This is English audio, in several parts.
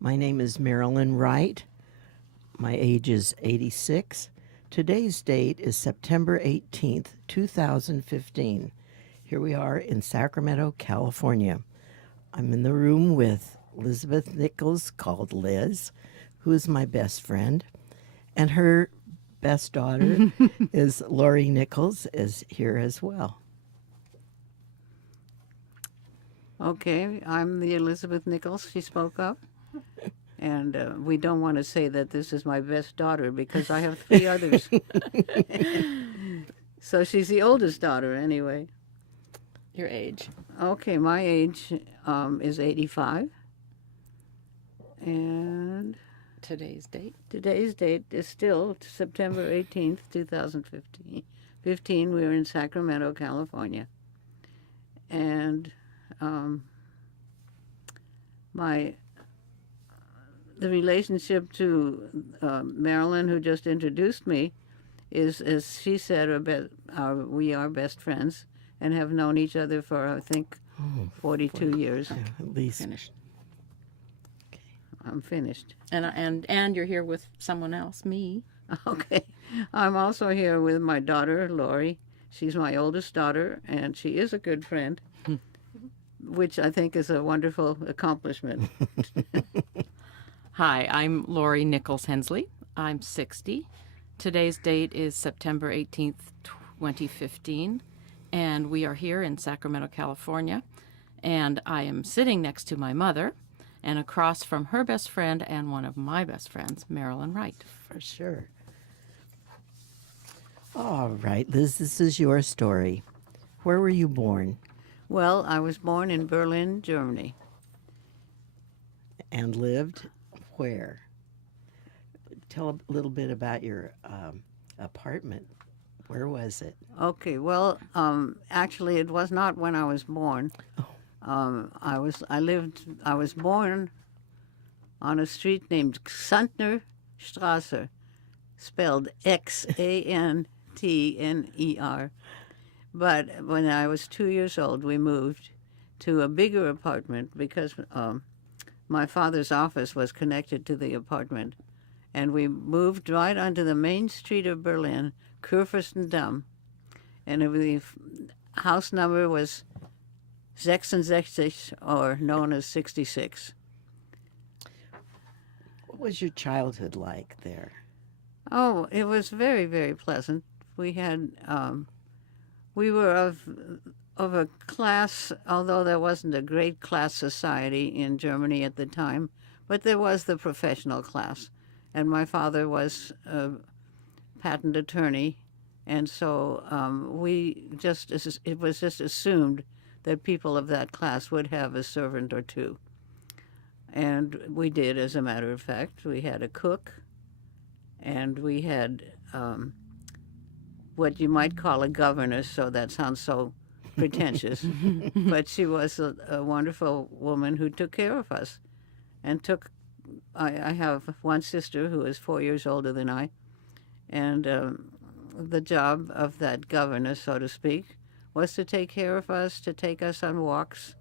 My name is Marilyn Wright. My age is 86. Today's date is September 18th, 2015. Here we are in Sacramento, California. I'm in the room with Elisabeth Nichols, called Liz, who is my best friend, and her best daughter is Laurie Nichols, is here as well. Okay, I'm the Elisabeth Nichols she spoke of. And we don't want to say that this is my best daughter because I have three others. So she's the oldest daughter anyway. Your age? Okay, my age is 85. And Today's date? today's date is still September 18th, 2015. We're in Sacramento, California. And the relationship to Marilyn, who just introduced me, is, as she said, we are best friends and have known each other for, I think, 42 years. Yeah, at least. Finished. I'm finished. And you're here with someone else, me. Okay. I'm also here with my daughter, Laurie. She's my oldest daughter, and she is a good friend, which I think is a wonderful accomplishment. Hi, I'm Laurie Nichols Hensley. I'm 60. Today's date is September 18th, 2015, and we are here in Sacramento, California. And I am sitting next to my mother and across from her best friend and one of my best friends, Marilyn Wright. For sure. All right, Liz, this is your story. Where were you born Well, I was born in Berlin, Germany. and lived where? Tell a little bit about your apartment. Where was it? Okay, well, actually, it was not when I was born. I was born on a street named Xantner Straße, spelled Xantner. But when I was 2 years old, we moved to a bigger apartment because my father's office was connected to the apartment. And we moved right onto the main street of Berlin, Kurfürstendamm. And the house number was 66, or known as 66. What was your childhood like there? Oh, it was very, very pleasant. We were of a class, although there wasn't a great class society in Germany at the time, but there was the professional class. And my father was a patent attorney, and so it was just assumed that people of that class would have a servant or two. And we did, as a matter of fact. We had a cook, and we had what you might call a governess, so that sounds so pretentious. But she was a wonderful woman who took care of us and I have one sister who is 4 years older than I, and the job of that governess, so to speak, was to take care of us, to take us on walks.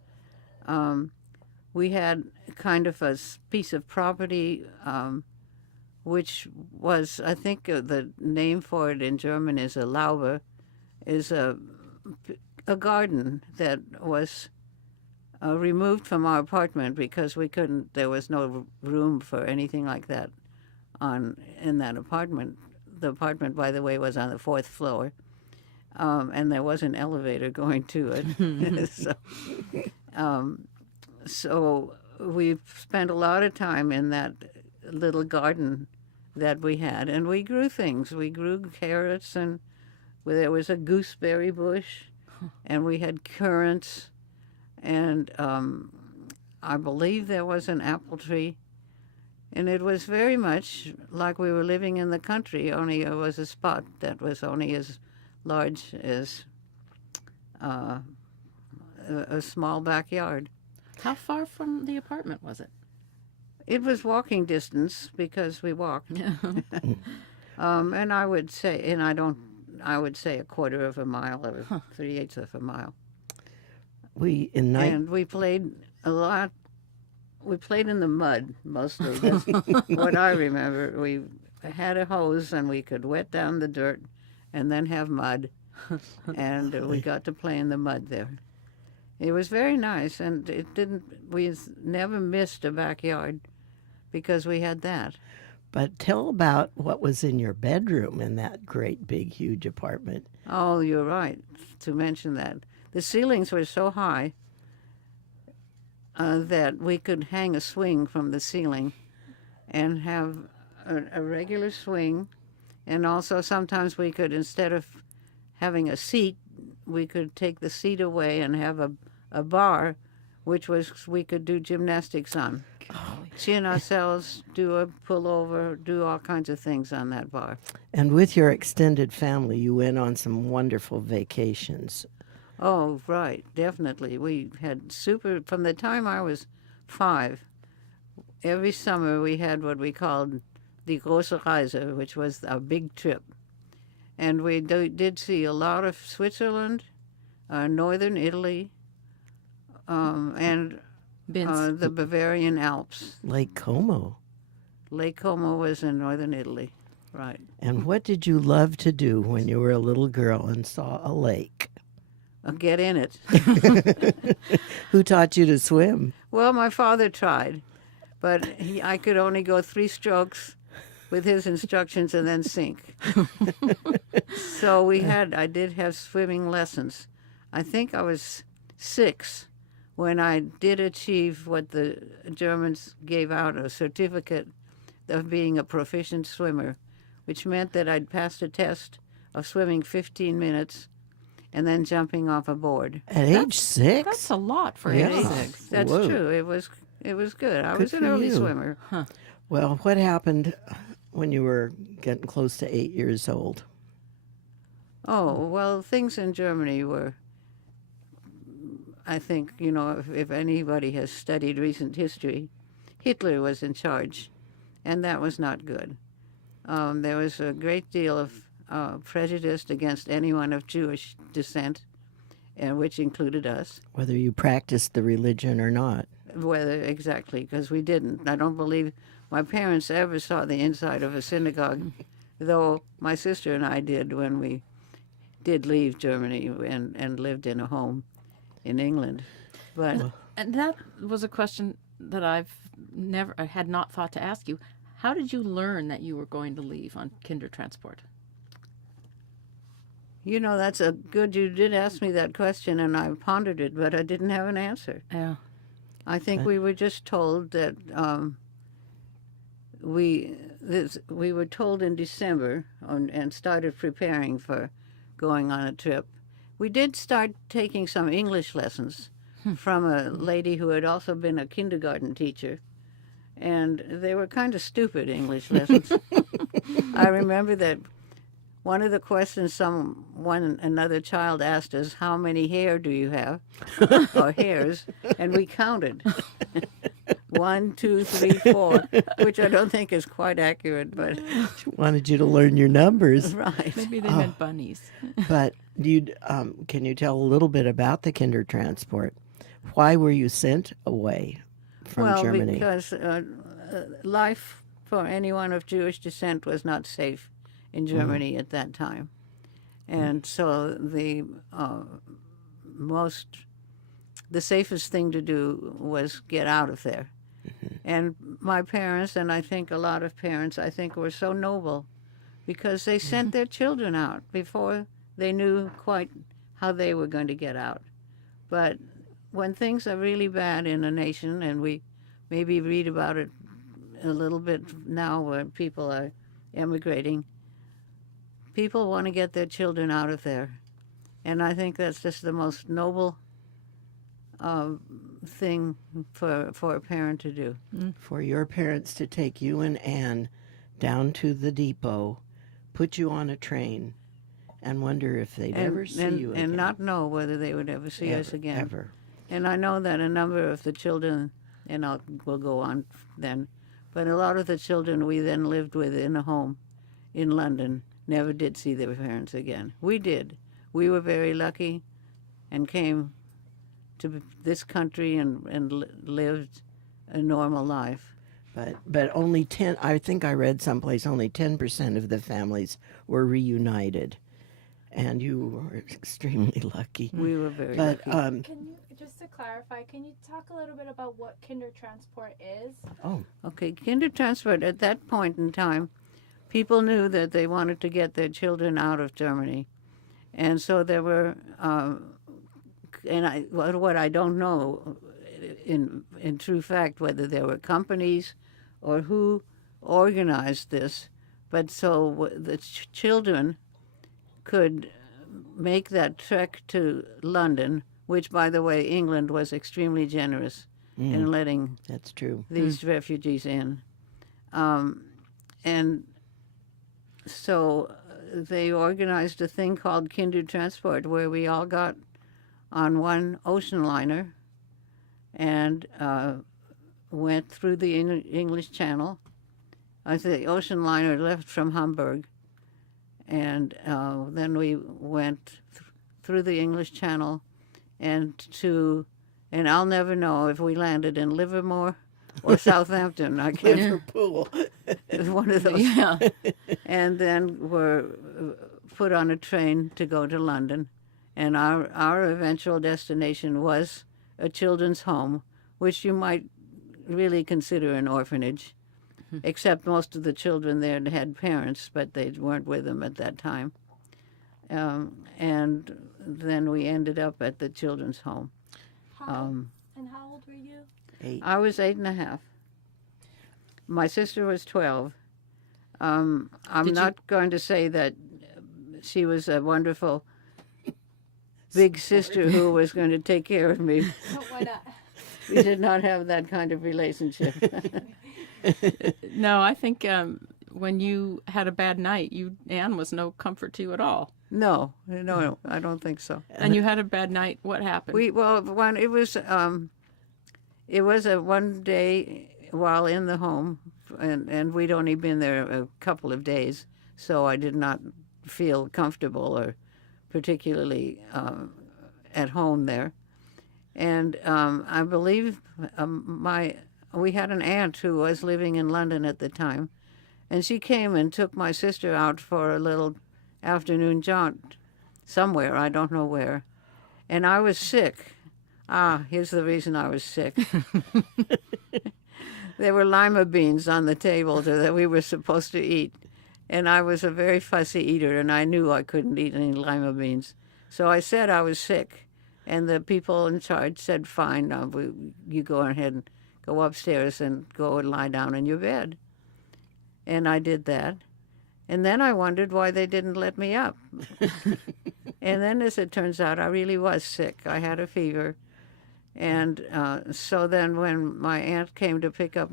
We had kind of a piece of property, which was, I think the name for it in German is a Laube, is a garden that was removed from our apartment because there was no room for anything like that in that apartment. The apartment, by the way, was on the 4th floor, and there was an elevator going to it. So we spent a lot of time in that little garden that we had, and we grew things. We grew carrots, and there was a gooseberry bush, and we had currants, and I believe there was an apple tree. And it was very much like we were living in the country, only it was a spot that was only as large as a small backyard. How far from the apartment was it? It was walking distance because we walked. And I would say, I would say a quarter of a mile or 3/8 of a mile. We And we played a lot we played in the mud mostly. That's what I remember. We had a hose and we could wet down the dirt and then have mud. And we got to play in the mud there. It was very nice, and we never missed a backyard because we had that. But tell about what was in your bedroom in that great, big, huge apartment. Oh, you're right to mention that. The ceilings were so high that we could hang a swing from the ceiling and have a regular swing. And also sometimes we could, instead of having a seat, we could take the seat away and have a bar, which was we could do gymnastics on. Chin ourselves, do a pullover, do all kinds of things on that bar. And with your extended family, you went on some wonderful vacations. Oh, right, definitely. We had from the time I was 5, every summer we had what we called the Große Reise, which was a big trip. And we did see a lot of Switzerland, northern Italy, and the Bavarian Alps. Lake Como. Lake Como was in northern Italy, right. And what did you love to do when you were a little girl and saw a lake? Get in it. Who taught you to swim? Well, my father tried, but I could only go 3 strokes with his instructions and then sink. So I did have swimming lessons. I think I was 6 when I did achieve what the Germans gave out, a certificate of being a proficient swimmer, which meant that I'd passed a test of swimming 15 minutes and then jumping off a board. At age 6? That's a lot for Yeah. age 6. That's Whoa. true. It was good. I Good was an for early you. swimmer. Well, what happened when you were getting close to 8 years old? Oh, well, things in Germany were, I think, if anybody has studied recent history, Hitler was in charge, and that was not good. There was a great deal of prejudice against anyone of Jewish descent, and which included us. Whether you practiced the religion or not. Whether exactly, because we didn't. I don't believe my parents ever saw the inside of a synagogue, though my sister and I did when we did leave Germany and lived in a home in England. But And that was a question that I had not thought to ask you. How did you learn that you were going to leave on Kindertransport? that's you did ask me that question, and I pondered it, but I didn't have an answer. Yeah. I think we were just told that we were told in December and started preparing for going on a trip. We did start taking some English lessons from a lady who had also been a kindergarten teacher, and they were kind of stupid English lessons. I remember that one of the questions another child asked us, how many hair do you have? Or hairs, and we counted. 1, 2, 3, 4, which I don't think is quite accurate, but She wanted you to learn your numbers. right. Maybe they meant bunnies. But can you tell a little bit about the Kindertransport? Why were you sent away from Germany? Because life for anyone of Jewish descent was not safe in Germany at that time. And so the safest thing to do was get out of there. And my parents, and I think a lot of parents, were so noble because they sent their children out before they knew quite how they were going to get out. But when things are really bad in a nation, and we maybe read about it a little bit now where people are emigrating, people want to get their children out of there. And I think that's just the most noble thing for a parent to do. For your parents to take you and Anne down to the depot, put you on a train, and wonder if they'd ever see you again. And not know whether they would ever see us again. Ever. And I know that a number of the children, and we'll go on then, but a lot of the children we then lived with in a home in London never did see their parents again. We did. We were very lucky and came to this country and lived a normal life. But only 10, I think I read someplace, only 10% of the families were reunited. And you were extremely lucky. We were very But lucky. Can you, just to clarify, can you talk a little bit about what kinder transport is? Okay, kinder transport, at that point in time, people knew that they wanted to get their children out of Germany. And so there were, what I don't know in true fact, whether there were companies or who organized this, but so the children could make that trek to London, which, by the way, England was extremely generous in letting that's true. these refugees in. And so they organized a thing called Kinder Transport, where we all got on one ocean liner and went through the English Channel. The ocean liner left from Hamburg, and then we went through the English Channel and I'll never know if we landed in Livermore or Southampton. I can't. Liverpool. One of those. Yeah. And then were put on a train to go to London. And our eventual destination was a children's home, which you might really consider an orphanage, except most of the children there had parents, but they weren't with them at that time. And then we ended up at the children's home. And how old were you? 8. I was 8.5. My sister was 12. I'm not going to say that she was a wonderful big sister who was going to take care of me. Why not? We did not have that kind of relationship. No, I think when you had a bad night, Anne was no comfort to you at all. No, I don't think so. And you had a bad night. What happened? It was a one day while in the home, and we'd only been there a couple of days, so I did not feel comfortable or particularly at home there. And I believe we had an aunt who was living in London at the time, and she came and took my sister out for a little afternoon jaunt somewhere, I don't know where. And I was sick. Here's the reason I was sick. There were lima beans on the table that we were supposed to eat. And I was a very fussy eater, and I knew I couldn't eat any lima beans. So I said I was sick. And the people in charge said, fine, you go ahead and go upstairs and go and lie down in your bed. And I did that. And then I wondered why they didn't let me up. And then, as it turns out, I really was sick. I had a fever. And so then when my aunt came to pick up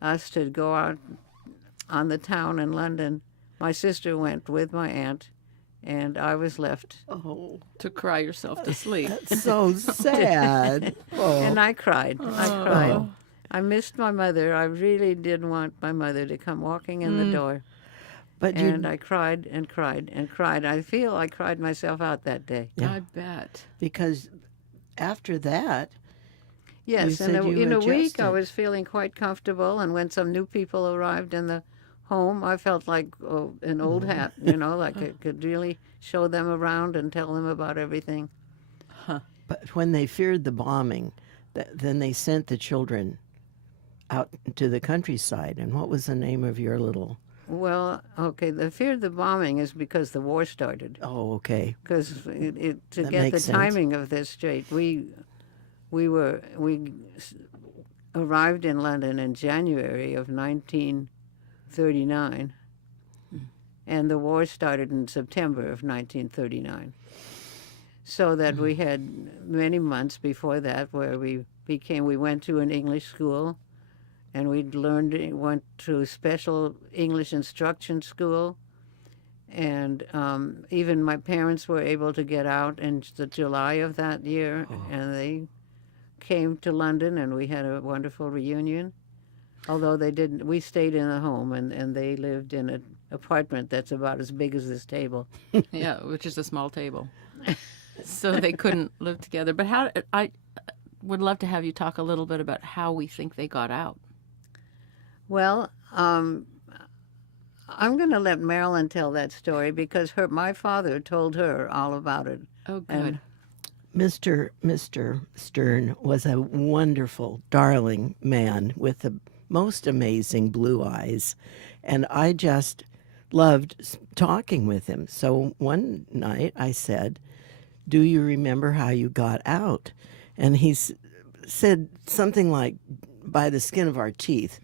us to go out on the town in London, my sister went with my aunt, and I was left. Oh, to cry yourself to sleep. that's so sad. Oh. And I cried. I cried. I missed my mother. I really did want my mother to come walking in the door. But And I cried and cried and cried. I feel I cried myself out that day. Yeah. I bet. because after that, Yes, You and said you in a week I adjusted. was feeling quite comfortable. And when some new people arrived in the home, I felt like an old hat, like I could really show them around and tell them about everything. but when they feared the bombing, then they sent the children out to the countryside. And what was the name of your little? Well, okay, the fear of the bombing is because the war started. Oh, okay. Because to That get the makes sense. timing of this straight, we arrived in London in January of 1939, and the war started in September of 1939. So that we had many months before that where we went to an English school, and went to a special English instruction school. And even my parents were able to get out in the July of that year, and they came to London, and we had a wonderful reunion. Although they didn't, we stayed in the home, and they lived in an apartment that's about as big as this table. Yeah, which is a small table. So they couldn't live together. But would love to have you talk a little bit about how we think they got out. Well, I'm going to let Marilyn tell that story because my father told her all about it. Oh, good. And Mr. Stern was a wonderful, darling man with the most amazing blue eyes, and I just loved talking with him. So one night I said, "Do you remember how you got out?" And he said something like, "By the skin of our teeth."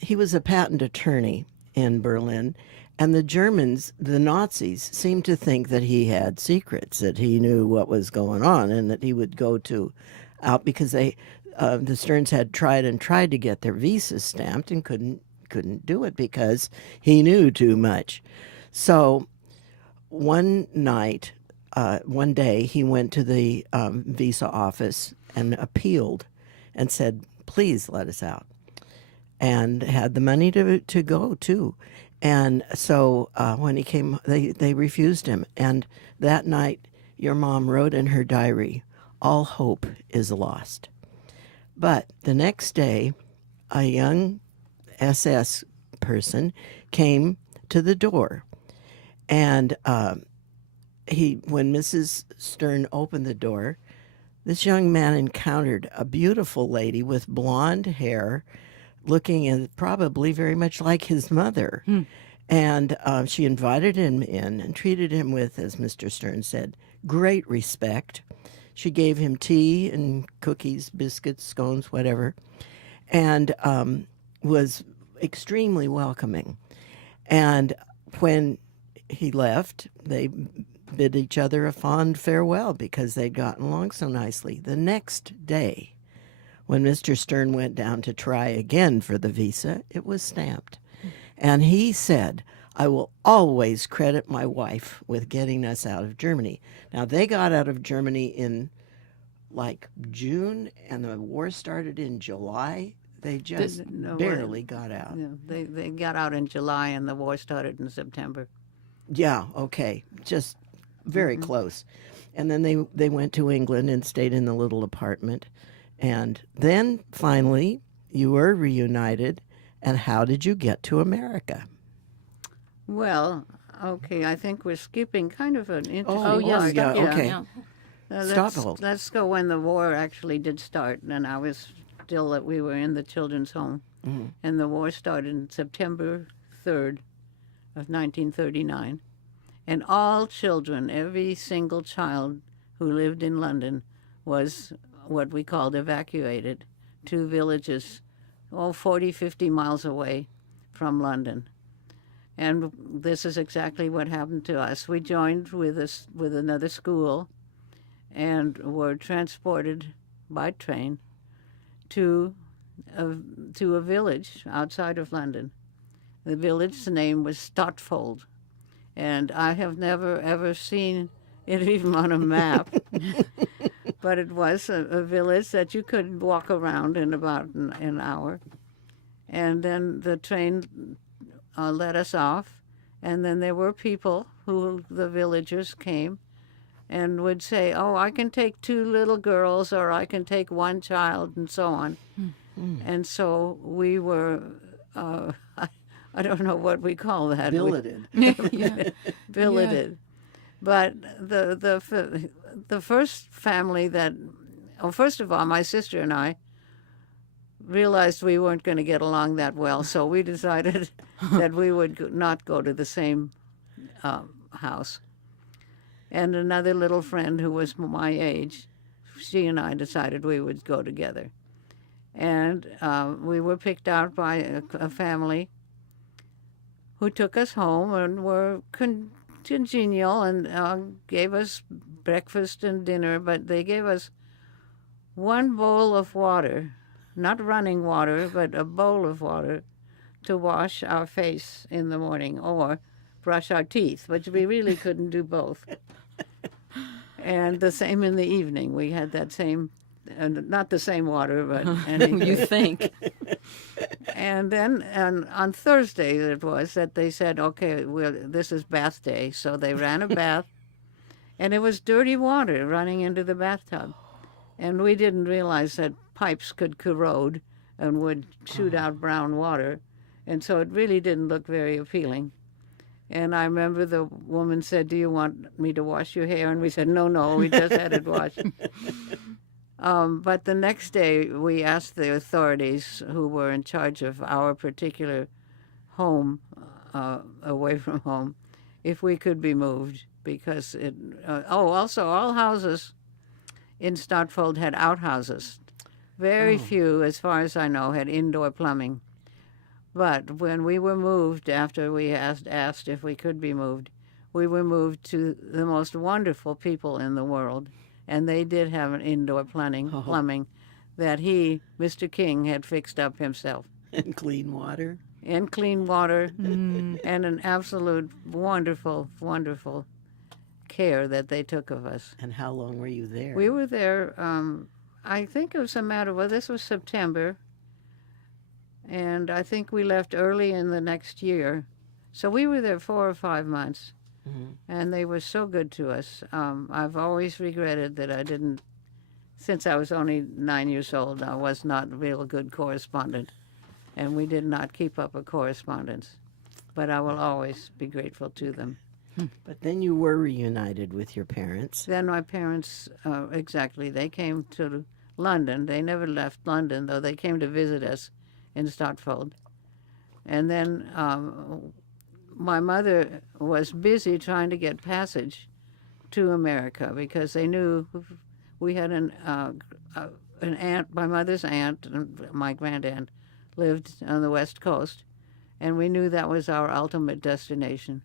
He was a patent attorney in Berlin, and the Germans, the Nazis, seemed to think that he had secrets, that he knew what was going on, and that he would go out because the Sterns had tried to get their visas stamped and couldn't do it because he knew too much. So one day, he went to the visa office and appealed and said, "Please let us out," and had the money to go too. And so when he came, they refused him. And that night, your mom wrote in her diary, "All hope is lost." But the next day, a young SS person came to the door. And when Mrs. Stern opened the door, this young man encountered a beautiful lady with blonde hair, looking probably very much like his mother. And she invited him in and treated him with, as Mr. Stern said, great respect. She gave him tea and cookies, biscuits, scones, whatever, and was extremely welcoming. And when he left, they bid each other a fond farewell because they'd gotten along so nicely. The next day, when Mr. Stern went down to try again for the visa, it was stamped. And he said, "I will always credit my wife with getting us out of Germany." Now, they got out of Germany in like June, and the war started in July. They just barely got out. Yeah, they got out in July, and the war started in September. Yeah, okay. Just very close. And then they went to England and stayed in the little apartment. And then finally, you were reunited. And how did you get to America? Well, okay, I think we're skipping kind of an interesting yes, part. yeah, okay. Let's, Stop it. let's go when the war actually did start, and I was still we were in the children's home, and the war started on September 3rd of 1939, and all children, every single child who lived in London, was what we called evacuated to villages, 40, 50 miles away from London. And this is exactly what happened to us. We joined with another school and were transported by train to a village outside of London. The village's name was Stotfold, and I have never ever seen it even on a map. But it was a village that you could walk around in about an hour. And then the train let us off, and then there were people the villagers came and would say, "Oh, I can take 2 little girls, or I can take 1 child," and so on. And so we were, I don't know what we call that. Billeted. Billeted. But the first family first of all, my sister and I realized we weren't going to get along that well, so we decided that we would not go to the same house. And another little friend who was my age, she and I decided we would go together. And we were picked out by a family who took us home and were congenial and gave us breakfast and dinner, but they gave us 1 bowl of water, not running water, but a bowl of water to wash our face in the morning or brush our teeth, which we really couldn't do both. And the same in the evening. We had that same, not the same water, but anyway. You think. And then on Thursday it was that they said, "Okay, this is bath day." So they ran a bath, and it was dirty water running into the bathtub. And we didn't realize that pipes could corrode and would shoot out brown water. And so it really didn't look very appealing. And I remember the woman said, "Do you want me to wash your hair?" And we said, no, we just had it washed. But the next day, we asked the authorities who were in charge of our particular home, away from home, if we could be moved. Because also all houses in Stotfold had outhouses. Very few, as far as I know, had indoor plumbing. But when we were moved, after we asked if we could be moved, we were moved to the most wonderful people in the world. And they did have an indoor plumbing that Mr. King, had fixed up himself. And clean water. And clean water, and an absolute wonderful, wonderful care that they took of us. And how long were you there? We were there, I think it was a matter, this was September, and I think we left early in the next year. So we were there 4 or 5 months, and they were so good to us. I've always regretted that I didn't, since I was only 9 years old, I was not a real good correspondent, and we did not keep up a correspondence. But I will always be grateful to them. But then you were reunited with your parents. Then my parents, exactly, they came to London. They never left London, though they came to visit us in Stotfold. And then my mother was busy trying to get passage to America because they knew we had an aunt, my mother's aunt and my grandaunt lived on the West Coast, and we knew that was our ultimate destination.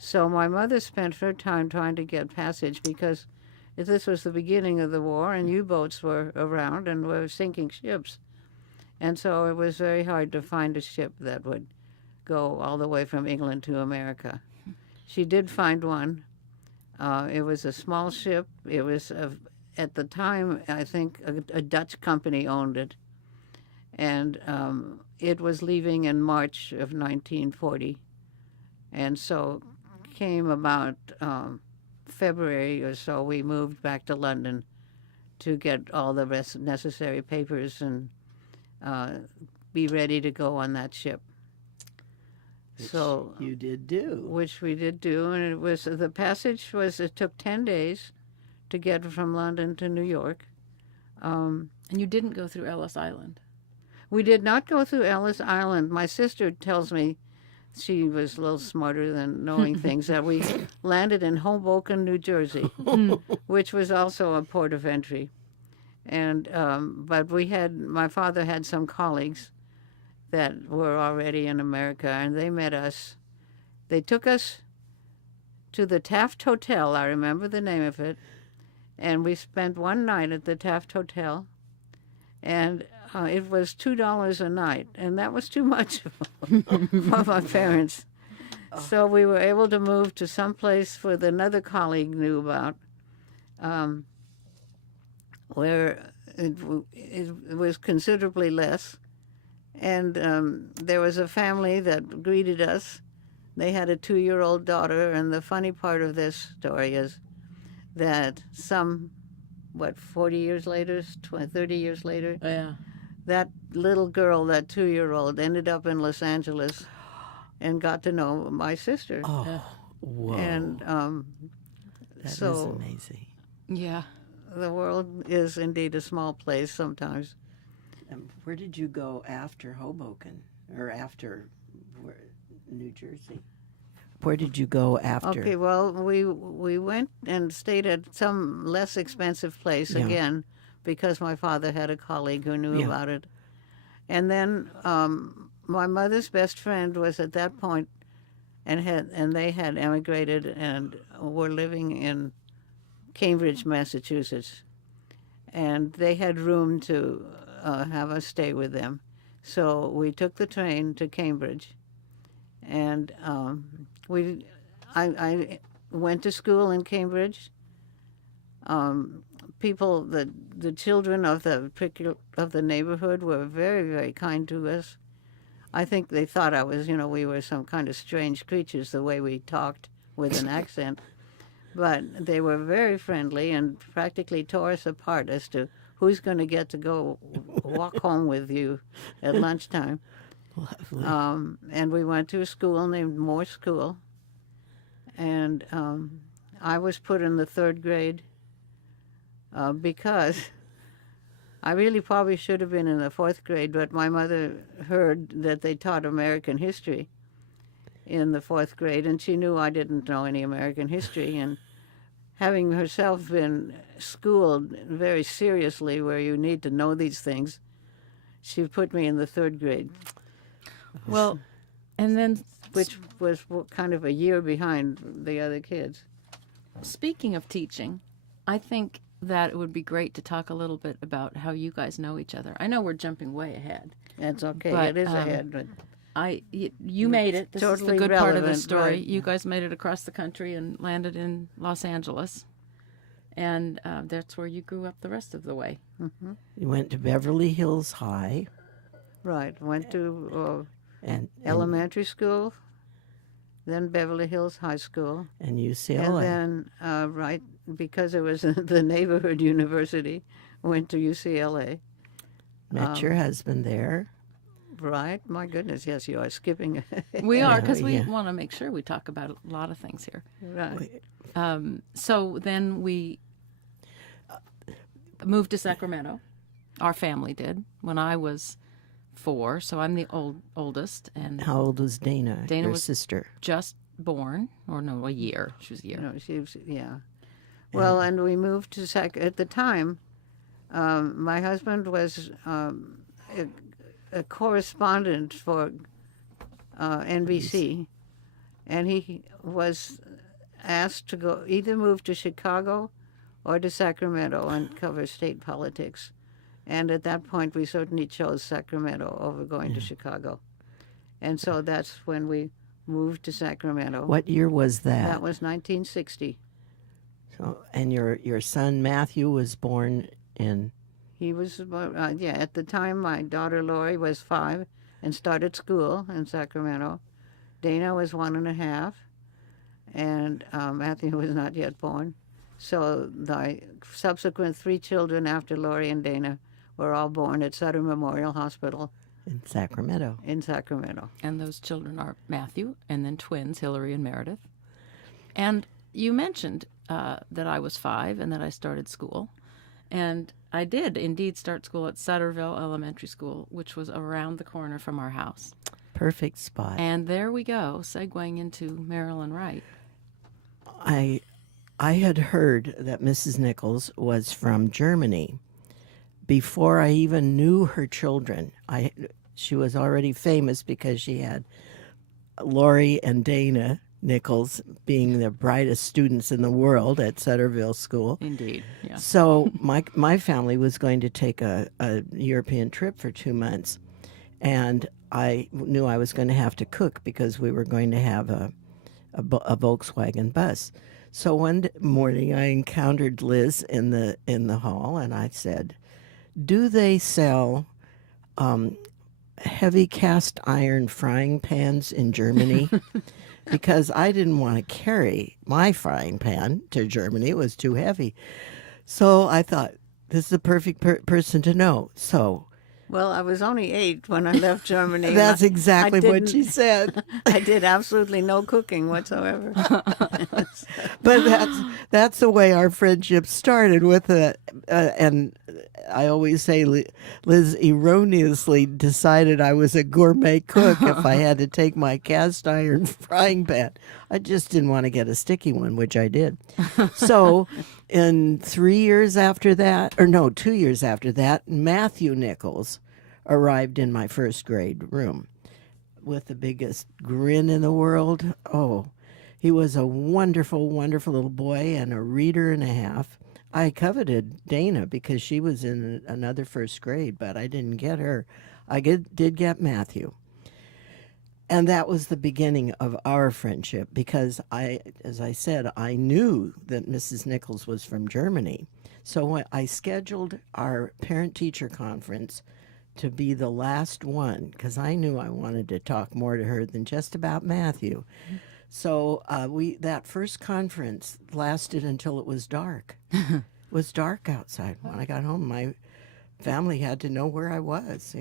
So my mother spent her time trying to get passage because this was the beginning of the war and U-boats were around and were sinking ships. And so it was very hard to find a ship that would go all the way from England to America. She did find one. It was a small ship. It was, at the time, I think a Dutch company owned it. And it was leaving in March of 1940. And so came about February or so, we moved back to London to get all the necessary papers and be ready to go on that ship. Which so you did do. Which we did do, and it took 10 days to get from London to New York. And you didn't go through Ellis Island. We did not go through Ellis Island. My sister tells me, she was a little smarter than knowing things, that we landed in Hoboken, New Jersey, which was also a port of entry. And but my father had some colleagues that were already in America, and they met us. They took us to the Taft Hotel, I remember the name of it, and we spent one night at the Taft Hotel, and it was $2 a night, and that was too much for my parents. So we were able to move to some place where another colleague knew about, where it was considerably less. And there was a family that greeted us. They had a 2-year-old daughter, and the funny part of this story is that 40 years later, 30 years later, Yeah. that little girl, that 2-year-old, ended up in Los Angeles and got to know my sister. Oh, whoa. And that is so amazing. Yeah. the world is indeed a small place sometimes. Where did you go after Hoboken, or after New Jersey? Where did you go after? Okay, well, we went and stayed at some less expensive place again because my father had a colleague who knew about it. And then my mother's best friend was at that point, and they had emigrated and were living in Cambridge, Massachusetts. And they had room to have us stay with them. So we took the train to Cambridge. And I went to school in Cambridge. People, the children of the neighborhood were very, very kind to us. I think they thought we were some kind of strange creatures the way we talked with an accent. But they were very friendly and practically tore us apart as to who's going to get to go walk home with you at lunchtime. Lovely. And we went to a school named Moore School. And I was put in the 3rd grade because I really probably should have been in the 4th grade, but my mother heard that they taught American history in the 4th grade, and she knew I didn't know any American history. And having herself been schooled very seriously where you need to know these things, she put me in the 3rd grade, Well, and then which was kind of a year behind the other kids. speaking of teaching, I think that it would be great to talk a little bit about how you guys know each other. I know we're jumping way ahead. That's okay. But, It is ahead, but You made it. This is the totally good part of the relevant, story. right. You guys made it across the country and landed in Los Angeles. And that's where you grew up the rest of the way. You went to Beverly Hills High right. Went to and elementary school, then Beverly Hills High School, and UCLA. and then right because it was the neighborhood university, went to UCLA. Met your husband there. Right. My goodness. Yes, you are skipping. We are, because we yeah. want to make sure we talk about a lot of things here. Right. So then we moved to Sacramento. Our family did when I was 4, so I'm the oldest, and How old was Dana? Dana your was- sister. just born, or no, a year. She was a year. No, she was, yeah. Well, and we moved to at the time. My husband was a correspondent for NBC, and he was asked to go either move to Chicago or to Sacramento and cover state politics. And at that point, we certainly chose Sacramento over going to Chicago. And so that's when we moved to Sacramento. What year was that? That was 1960. So, and your son Matthew was born in. He was, at the time my daughter Laurie was 5 and started school in Sacramento. Dana was 1.5, and Matthew was not yet born. So the subsequent 3 children after Laurie and Dana were all born at Sutter Memorial Hospital In Sacramento. in Sacramento. And those children are Matthew, and then twins, Hillary and Meredith. And you mentioned that I was 5 and that I started school. And I did indeed start school at Sutterville Elementary School, which was around the corner from our house. Perfect spot. And there we go, segueing into Marilyn Wright. I had heard that Mrs. Nichols was from Germany before I even knew her children. She was already famous because she had Laurie and Dana Nichols being the brightest students in the world at Sutterville School. Indeed, yeah. So my family was going to take a European trip for 2 months, and I knew I was going to have to cook because we were going to have a Volkswagen bus. So one morning I encountered Liz in the hall, and I said, "Do they sell heavy cast iron frying pans in Germany?" Because I didn't want to carry my frying pan to Germany. It was too heavy. So I thought, this is the perfect person to know. So Well, I was only 8 when I left Germany. that's I exactly what didn't- she said. I did absolutely no cooking whatsoever. But that's the way our friendship started with it. And I always say Liz erroneously decided I was a gourmet cook if I had to take my cast iron frying pan. I just didn't want to get a sticky one, which I did. So in 2 years after that, Matthew Nichols arrived in my first grade room with the biggest grin in the world. Oh, he was a wonderful, wonderful little boy and a reader and a half. I coveted Dana because she was in another first grade, but I didn't get her. I did get Matthew. And that was the beginning of our friendship because as I said, I knew that Mrs. Nichols was from Germany. So when I scheduled our parent-teacher conference to be the last one because I knew I wanted to talk more to her than just about Matthew. So that first conference lasted until it was dark. It was dark outside. When I got home, my family had to know where I was.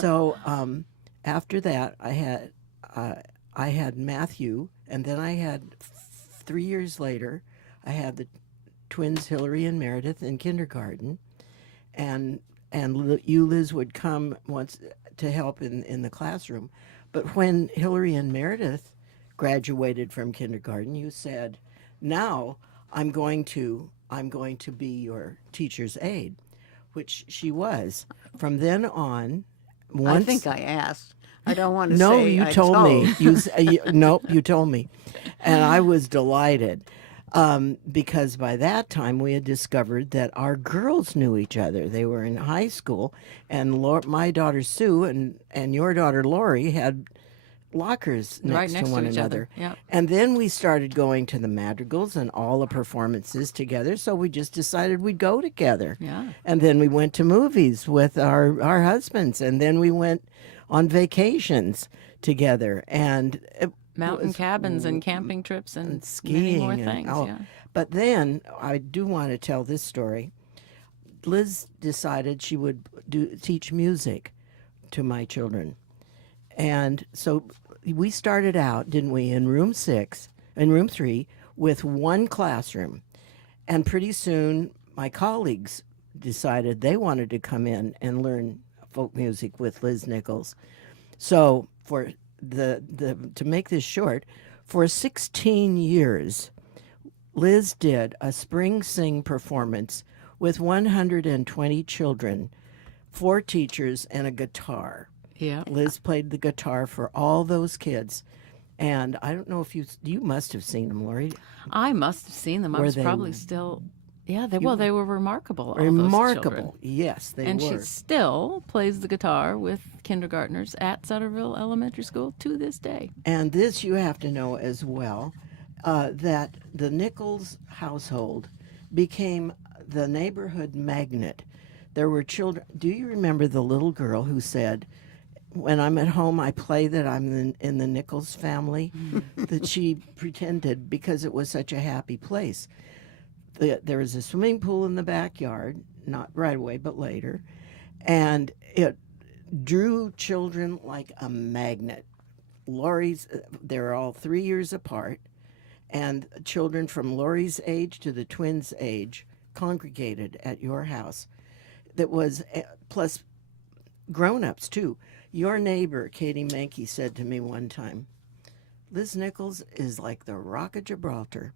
So after that, I had Matthew, and then I had 3 years later, I had the twins Hillary and Meredith in kindergarten, and you, Liz, would come once to help in the classroom. But when Hillary and Meredith graduated from kindergarten, you said, "Now I'm going to be your teacher's aide," which she was. From then on, I think I asked. I don't want to no, say you I told me. Nope, you told me, and I was delighted because by that time we had discovered that our girls knew each other. They were in high school, and my daughter Sue and your daughter Laurie had lockers Right next next to one to each another. other. Yep. And then we started going to the madrigals and all the performances together. So we just decided we'd go together. Yeah. And then we went to movies with our husbands, and then we went on vacations together, and Mountain cabins and camping trips and skiing many more and things. Yeah. But then I do want to tell this story. Liz decided she would teach music to my children, and so we started out, didn't we, in room 3 with one classroom, and pretty soon my colleagues decided they wanted to come in and learn folk music with Liz Nichols. So for to make this short, for 16 years, Liz did a spring sing performance with 120 children, 4 teachers, and a guitar. Yeah. Liz played the guitar for all those kids. And I don't know if you must have seen them, Laurie. I must have seen them. I Were was they- probably still. Yeah, they were remarkable. All those Remarkable. children. Yes, they And were. she still plays the guitar with kindergartners at Sutterville Elementary School to this day. And this you have to know as well, that the Nichols household became the neighborhood magnet. There were children. Do you remember the little girl who said, "When I'm at home, I play that I'm in the Nichols family," that she pretended because it was such a happy place. There was a swimming pool in the backyard, not right away, but later, and it drew children like a magnet. They're all 3 years apart, and children from Laurie's age to the twins' age congregated at your house. That was, plus grown-ups too. Your neighbor, Katie Mankey, said to me one time, "Liz Nichols is like the Rock of Gibraltar.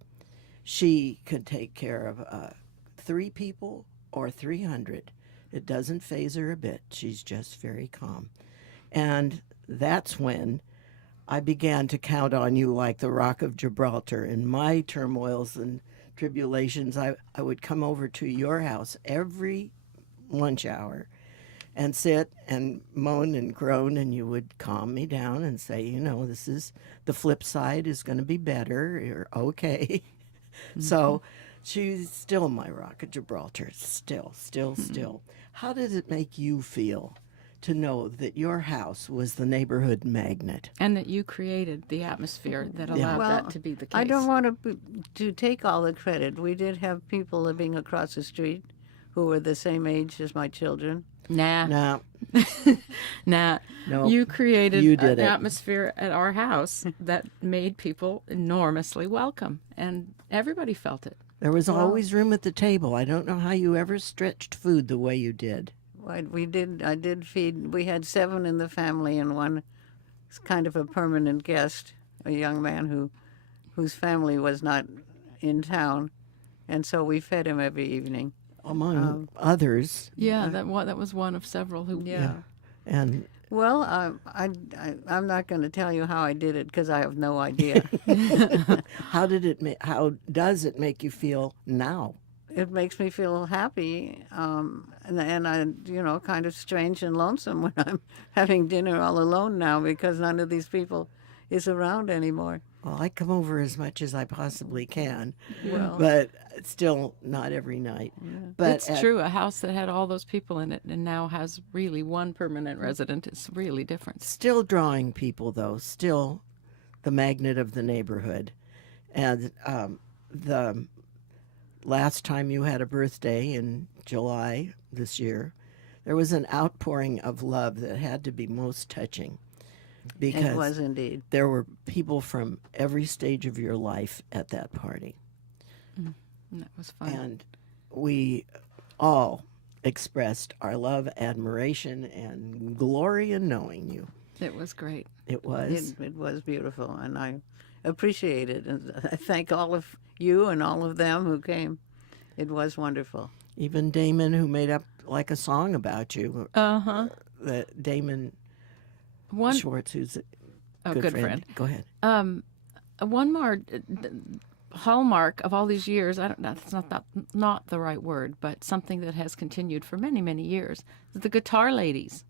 She could take care of 3 people or 300. It doesn't faze her a bit. She's just very calm." And that's when I began to count on you like the Rock of Gibraltar. In my turmoils and tribulations, I would come over to your house every lunch hour and sit and moan and groan, and you would calm me down and say, this is the flip side is going to be better. You're okay. So she's still my Rock of Gibraltar. Still. How did it make you feel to know that your house was the neighborhood magnet? And that you created the atmosphere that allowed that to be the case. I don't want to take all the credit. We did have people living across the street who were the same age as my children. Nah. No, You created you did an it. atmosphere at our house that made people enormously welcome, and everybody felt it. there was always room at the table. I don't know how you ever stretched food the way you did. I did feed. We had 7 in the family, and one was kind of a permanent guest, a young man whose family was not in town, and so we fed him every evening. Among others. Yeah, that was one of several who. Yeah. And Well, I'm not going to tell you how I did it because I have no idea. how does it make you feel now? It makes me feel happy, and I, kind of strange and lonesome when I'm having dinner all alone now because none of these people is around anymore. Well, I come over as much as I possibly can, Well, but still not every night. But It's true. A house that had all those people in it and now has really one permanent resident is really different. Still drawing people, though. Still the magnet of the neighborhood. And the last time you had a birthday in July this year, there was an outpouring of love that had to be most touching It because was indeed. there were people from every stage of your life at that party. And that was fun. And we all expressed our love, admiration, and glory in knowing you. It was great. It was. It was beautiful, and I appreciate it. And I thank all of you and all of them who came. It was wonderful. Even Damon, who made up like a song about you. Damon One Schwartz, who's a good friend. Go ahead. One more hallmark of all these years. I don't know. That's not the right word, but something that has continued for many, many years. The guitar ladies.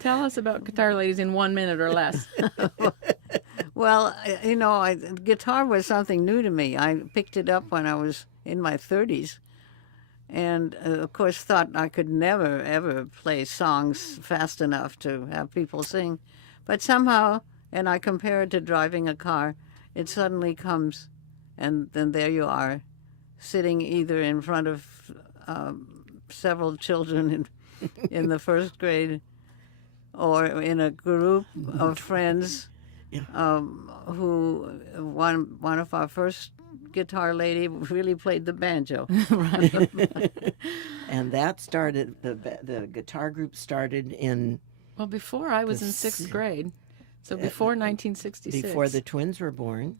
Tell us about guitar ladies in 1 minute or less. Well, guitar was something new to me. I picked it up when I was in my 30s, and of course thought I could never, ever play songs fast enough to have people sing. But somehow, and I compare it to driving a car, it suddenly comes, and then there you are, sitting either in front of several children in the first grade or in a group of friends. Who one of our first guitar lady really played the banjo. And that started, the guitar group started in... Well, before I was in sixth grade, so before 1966. Before the twins were born.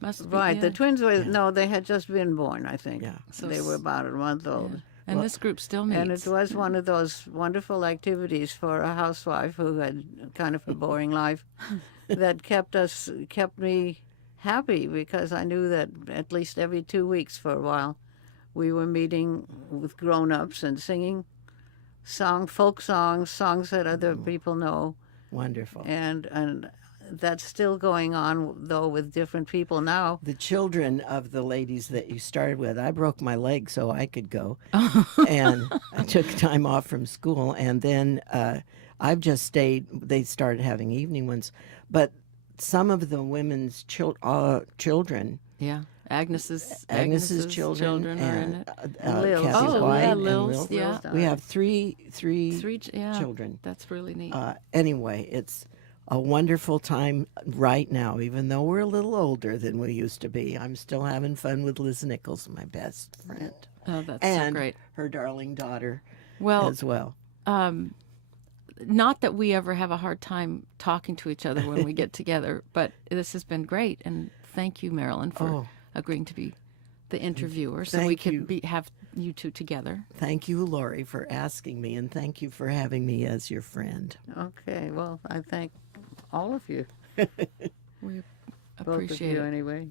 Must be, Right, yeah. the twins were, no, they had just been born, I think. Yeah. So they were about a month old. Yeah. And this group still meets. And it was one of those wonderful activities for a housewife who had kind of a boring life that kept me happy, because I knew that at least every 2 weeks for a while we were meeting with grown-ups and singing folk songs that other people know. Wonderful. And that's still going on, though, with different people now. The children of the ladies that you started with, I broke my leg so I could go. And I took time off from school. And then I've just stayed. They started having evening ones. But some of the women's children, Yeah. Agnes's children are in it. Lil's. Kathy Oh, White yeah, and Lil's, Lil. yeah. We have three Yeah. children. That's really neat. Anyway, it's a wonderful time right now, even though we're a little older than we used to be. I'm still having fun with Liz Nichols, my best friend. Oh, that's and so great. her darling daughter Well, as well. not that we ever have a hard time talking to each other when we get together, but this has been great. And thank you, Marilyn, for agreeing to be the interviewer so we Thank could you. have you two together. Thank you, Laurie, for asking me, and thank you for having me as your friend. Okay, well, I thank all of you. We Both of appreciate you, it. anyway.